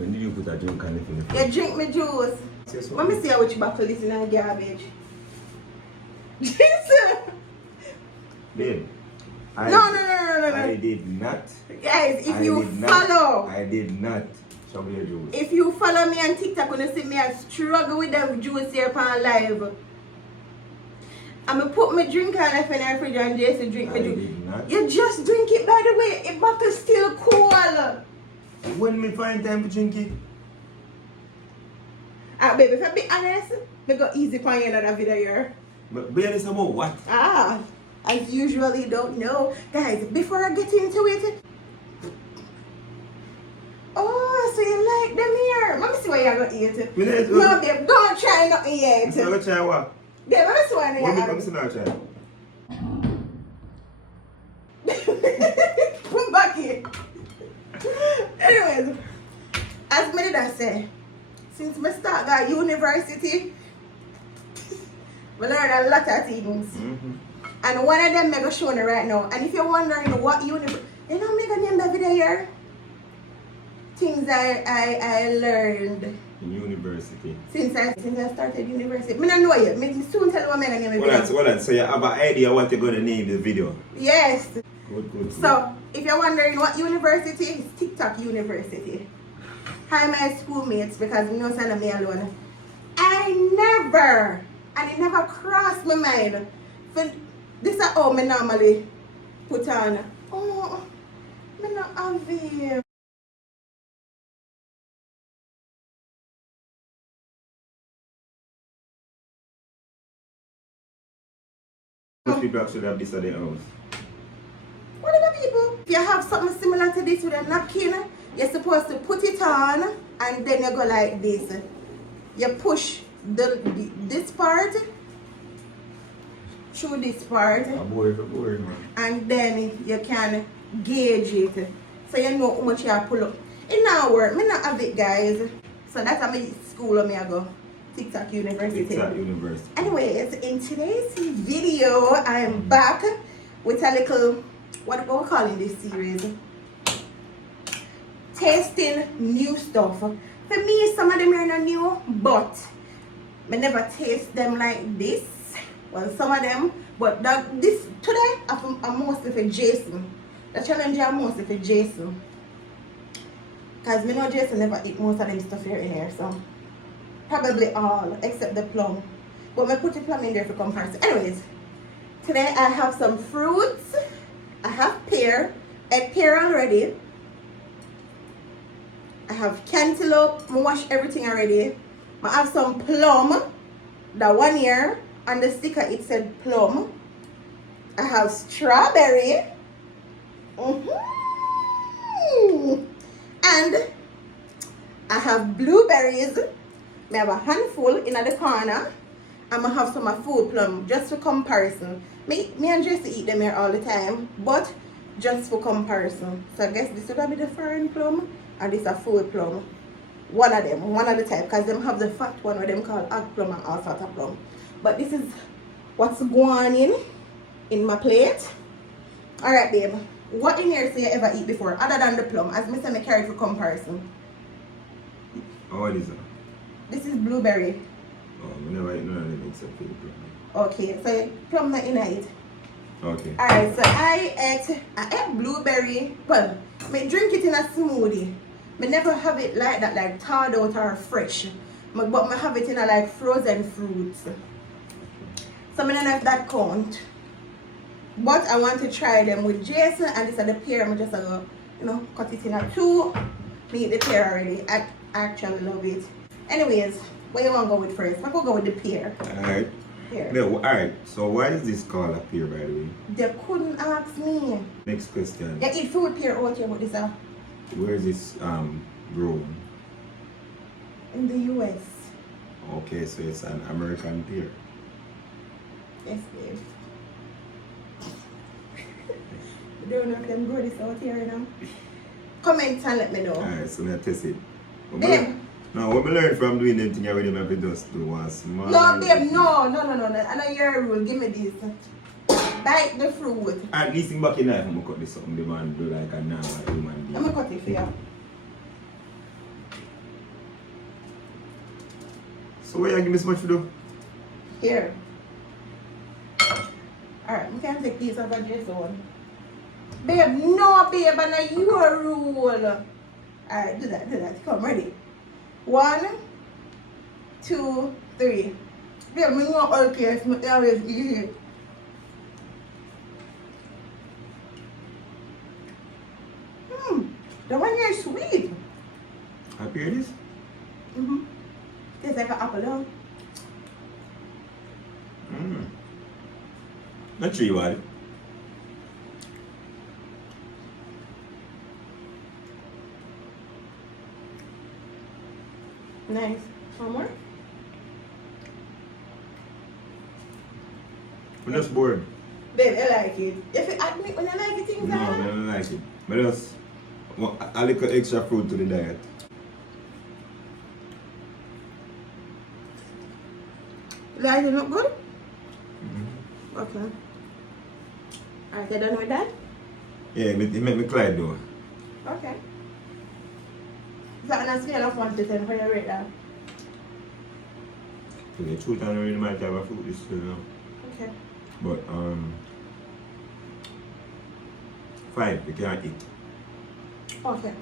When did you put a drink on it in the You drink my juice. Let me see how which bottle is in the garbage. Babe. No. I did not. Guys, if I you did not. follow. I did not. Show me your juice. If you follow me on TikTok, when you see me, I struggle with the juice here on live. I'm going to put my drink on the fridge and just drink my juice. Did not. You just drink it, by the way. It bottle still cool. When me find time to drink it? Baby, if I be honest, we go easy for you another video here. But be honest about what? I usually don't know. Guys, before I get into it. Oh, so you like them here. Let me see what you're going to eat. No, babe, don't try nothing yet. I'm going to try what? Babe, let me see what you're Let me see now try. Put back here. Anyways, as many that say, since I start at university, we learn a lot of things. And one of them I'm going to show you right now. And if you're wondering what university, you know, I'm going to name that video here. Things I learned in university. Since I started university. I don't know yet. I soon tell you what I'm going to name the video. Hold on. So you have an idea what you're going to name the video? Yes. Good. So, if you're wondering what university, it's TikTok University. Hi, my schoolmates, because we know send me alone. I never, and it never crossed my mind. This is how I normally put on. Oh, I'm not have it. Most people actually have this at their house. Whatever people. If you have something similar to this with a napkin, you're supposed to put it on and then you go like this. You push this part through this part. And then you can gauge it. So you know how much you have pull up. It now work. I not have it, guys. So that's how my school I go. TikTok University. Anyways, in today's video, I'm back with a little, what we're calling this series? Tasting new stuff. For me, some of them are not new, but I never taste them like this. Well, some of them, but this today, I'm mostly for Jason. The challenge is mostly for Jason. Because I know Jason never eat most of them stuff here in here, so. Probably all except the plum, but I put the plum in there for comparison. Anyways, today I have some fruits. I have pear, ate pear already. I have cantaloupe. I wash everything already. I have some plum. The one here on the sticker it said plum. I have strawberry. And I have blueberries. I have a handful in the corner. I'm going to have some food plum just for comparison. Me and Jesse eat them here all the time, but just for comparison. So I guess this would be the foreign plum and this is a food plum. One of them, one of the type, because them have the fat one where them called egg plum and all sorts of plum. But this is what's going in my plate. Alright, babe. What in here do you ever eat before other than the plum? As I said, I carry it for comparison. Oh, what is it? This is blueberry. Oh, I never eat none of them except for the plum. Okay, so plum not in it. Okay. Alright, so I ate blueberry. Well, I drink it in a smoothie. I never have it like that, like thawed out or fresh. But I have it in a like frozen fruits. So I don't know if that count. But I want to try them with Jason, and this is the pear. I'm just gonna, cut it in a two. I eat the pear already. I actually love it. Anyways, what you want to go with first? I'm going to go with the pear. Alright. Pear. No, alright. So why is this called a pear, by the way? They couldn't ask me. Next question. You eat fruit pear out here, but this where is this grown? In the US. Okay, so it's an American pear. Yes, babe. I don't know if them grow this out here, Comment and let me know. Alright, so let's test it. Babe. No, what I learned from doing them things I already have to just do one small. No, babe, no. I know your rule. Give me this. Bite the fruit. At least in back in life, I'm going to cut this something the man do like a normal human being. I'm going to cut it for you. So why you give me so much for do? Here. Alright, we can take these off and just one. Babe, no babe, and your rule. Alright, do that. Come, ready. 1, 2, 3. Babe, me want all case, me always eat it. The one here is sweet. Happy with this? Mm-hmm. Tastes like an apple, though. Not sure you want it. Nice. One more? I'm just bored. Babe, I like it. If you admit when I like it, things No, I don't like it. But just a little extra fruit to the diet. Like it look good? Mm-hmm. Okay. Alright, you done with that? Yeah, it make me cry though. Okay. So on a scale of 1 to 10, how you rate that? So the truth, I don't really mind type of fruit this still now. Okay. But 5, you can't eat. Okay.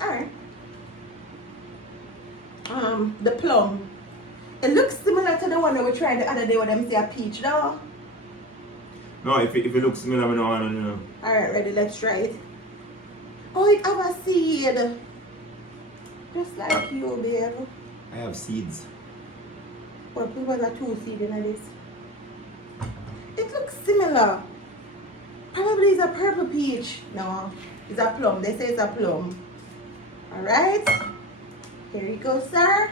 Alright. The plum. It looks similar to the one that we tried the other day with them say a peach, though. No, if it looks similar, I don't want to know. Alright, ready, let's try it. Oh, it have a seed. Just like you, babe. I have seeds. But it was a 2 seed in this. It looks similar. Probably it's a purple peach. No, it's a plum. They say it's a plum. Alright. Here you go, sir.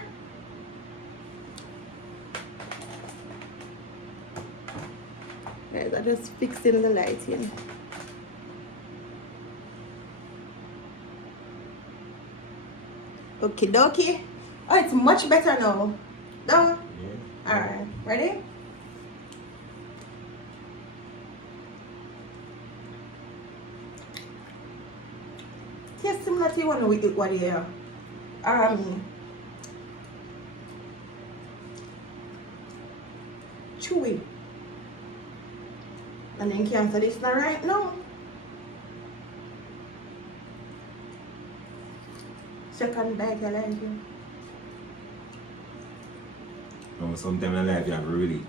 Guys, I'm just fixing the lighting. Okay, dokie. Oh, it's much better now. No? Yeah. Alright, ready? Tastes similar to the one we eat one year. Chewy. And then cancel this now right now. Second bite, I like it. No, sometimes in life you have to really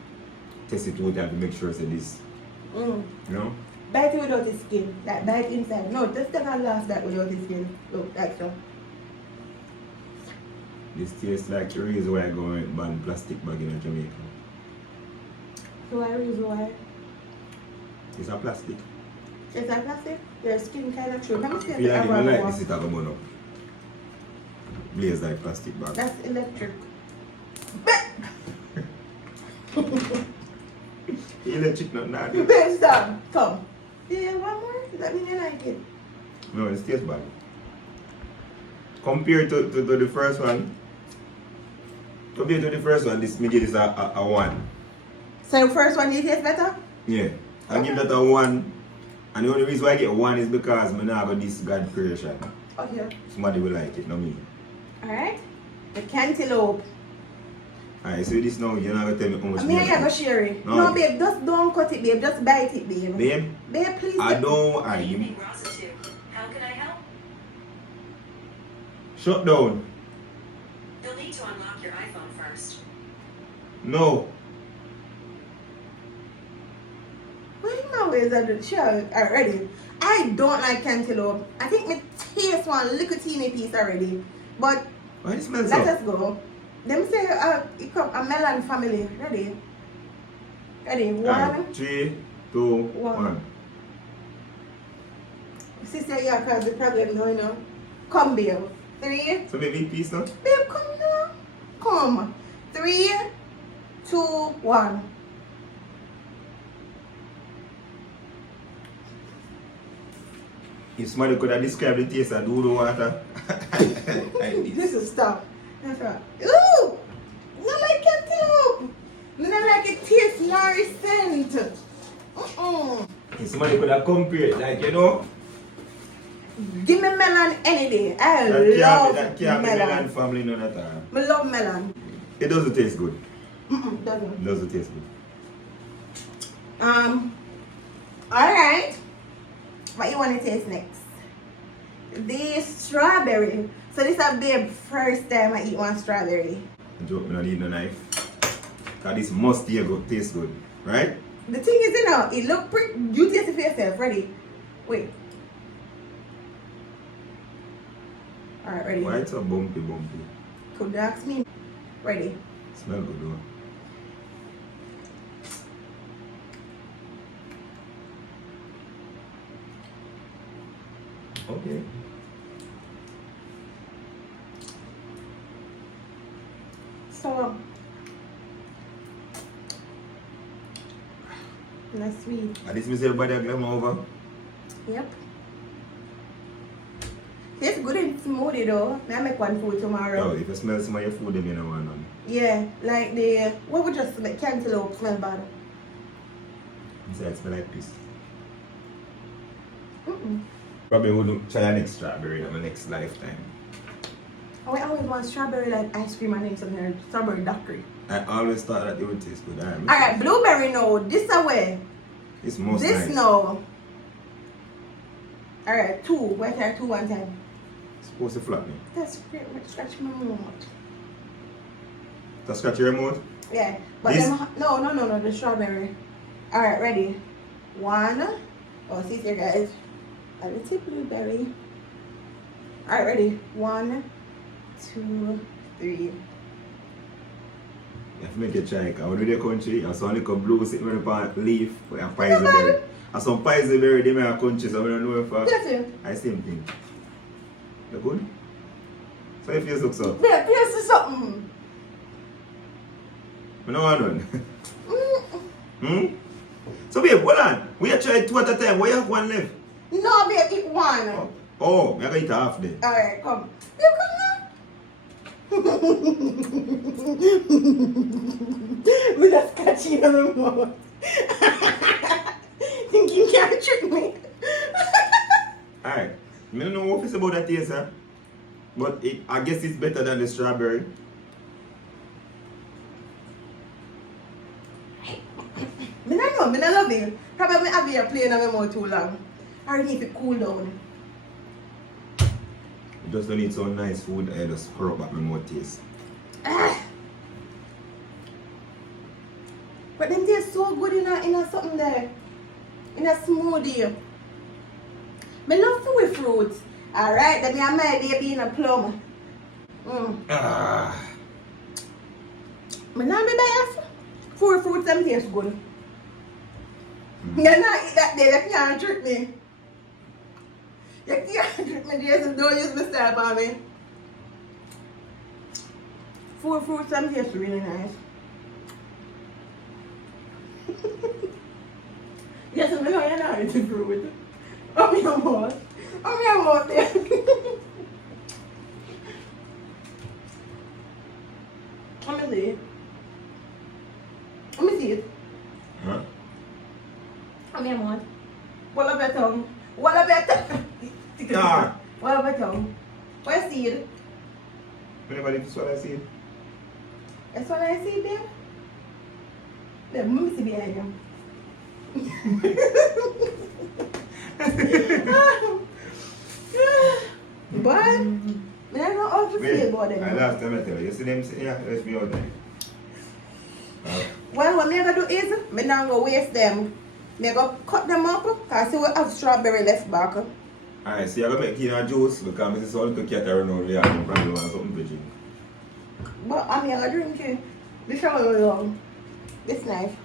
test it out to make sure it's this. You know? Bite it without the skin. Like bite inside. No, just take a last bite without the skin. Look, like so. This tastes like the reason why I go and ban plastic bag in Jamaica. So I reason why. It's a plastic. It's a plastic. Your skin kind of true. Let me see if If you I like, have like one. this, it's a go up. Blaze like plastic bag. That's electric. Electric not naughty. Best done. Come. Do you want more? Does that mean you like it? No, it tastes bad. Compared to the first one, this me give this a 1. So the first one you taste better? Yeah. I give that a 1. And the only reason why I get 1 is because I now got this God creation. Okay. Somebody will like it, not me. Alright. The cantaloupe. Alright, so this now, you're not going to tell me how much I mean, I go share it. No, babe, just don't cut it, babe. Just bite it, babe. Babe? Babe, please. I don't. Good evening, Prostitute. How can I help? Shut down. You'll need to unlock your iPhone first. No. Why you always at the show? Alright, ready. I don't like cantaloupe. I think me taste one little teeny piece already. But Why it smells let so? us go. Them say it come a melon family. Ready? Ready? 1. Alright, 3, 2, 1. 1. Sister, yeah, cause the problem now, you know. Come, babe. 3. So maybe piece now? Babe, come now. Come. 3, 2, 1. If somebody could have described the taste of doodle water. This is stuff. That's right. Ooh! Not like cantaloupe. Not like it tastes nourishing. If somebody could have compared, like, you know, Give me melon any day. I that love can't be melon. Melon family none at all. I love melon. It doesn't taste good. Doesn't. It doesn't taste good. Alright. What you want to taste next? The strawberry. So this is the first time I eat one strawberry. I joke, I don't need no knife. Cause this must taste good, right? The thing is, you know, it look pretty. You taste it for yourself. Ready? Wait. Alright, ready? Why it's so bumpy? Could you ask me? Ready? Smell good though. Okay. So, nice sweet. And this means everybody glem over. Yep. Tastes good and smoothie though. May I make one for you tomorrow? Yo, if you smell some of your food, then you don't want none. Yeah, like the what we just make cantaloupe smell bad. Inside smell like this. Mm-mm. Probably wouldn't try an next strawberry in my next lifetime. Oh, I always want strawberry like ice cream and name something here. Strawberry daiquiri. I always thought that it would taste good. Alright, blueberry no. This away. It's most This nice. no. Alright, two. Wait here, two one time. It's supposed to flat me. That's great. Scratch my mouth. To scratch your mouth? Yeah. But This- then, no, the strawberry. Alright, ready. One. Oh, see here, guys. A little blueberry. Alright, ready. 1, 2, 3. You have to make a try. Because when we do the country, I saw a little blue sitting on the leaf with a pies berry. And some pies berry, they make a country, so I don't know if That's it. I same thing. You good? So if you look so. Yeah, this is something. I know what I'm Mm. Hmm? So babe, hold on. We are trying 2 at a time. Why you have one left? No, babe, eat one. Oh, I'm going to eat half then. Alright, come. You come now. We just catch you in the mouth. Think you can't trick me. Alright. I don't know what it's about that taste, huh? But I guess it's better than the strawberry. I don't love it. Probably have you playing on my mouth too long. I need to cool down. You just don't need some nice food. I just scrub up my mouth taste. Ah. But them taste so good in a something there. In a smoothie. I love food fruits. Alright, then I might be in a plum. Ah. I not be biased. Food fruits them taste good. You not eat that day, you can't trick me. You can't trick me, Jason. Don't use my style on me. Food fruits them taste really nice. Yes, I know you're not eating fruit. Oh, your mouth. Oh, your mouth there. Let me see. Let me see it. Huh? Come here, man. What about your tongue? What about your Ah. What about your tongue? Where's seed? Anybody this what I see? That's what I see there. Let me see behind him. But I don't know how to feel about I them. last time I tell you. You see them say, yeah, let's be out there. Well, what I'm going to do is, I'm not going to waste them. I'm going to cut them up because we have strawberry left back. Alright, so you're going to make a juice because this is all the cat around here. I'm probably want something to drink. But I'm going to drink it. This is all long. This knife.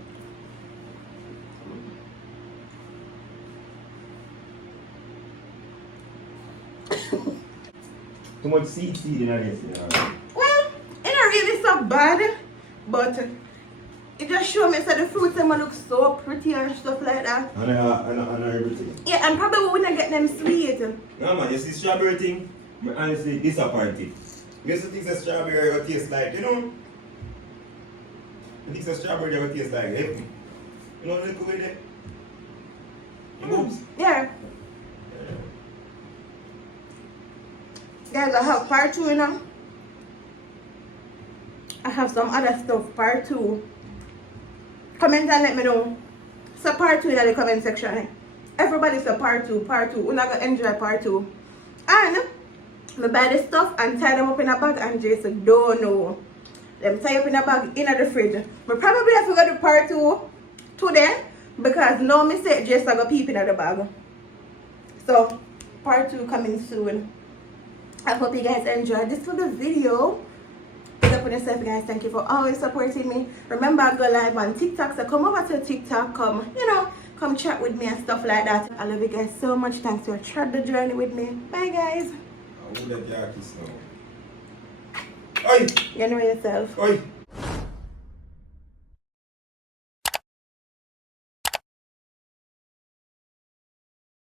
Too much seed in this. Well, it's not really so bad, but it just shows me that the fruits them look so pretty and stuff like that. And everything. Yeah, and probably we not get them sweet. No man, you see strawberry thing, I'm honestly disappointed. Because the things that strawberry will taste like, you know? The things that strawberry will taste like heaven. You know what they cook with it? Oops. Yeah. Guys, I have part 2 you know. I I have some other stuff, part 2. Comment and let me know. So part 2 in the comment section. Everybody say part 2, part 2. We're not gonna enjoy part 2. And I buy the stuff and tie them up in a bag and just don't know. Them tie up in a bag in the fridge. But probably have to go to part 2 today because no mistake just I go peep in the bag. So part 2 coming soon. I hope you guys enjoyed this little video. Pick up on yourself, guys. Thank you for always supporting me. Remember, I go live on TikTok, so come over to TikTok, come chat with me and stuff like that. I love you guys so much. Thanks for trying the journey with me. Bye, guys. I would let you kiss now. Oi! You know yourself. Oi!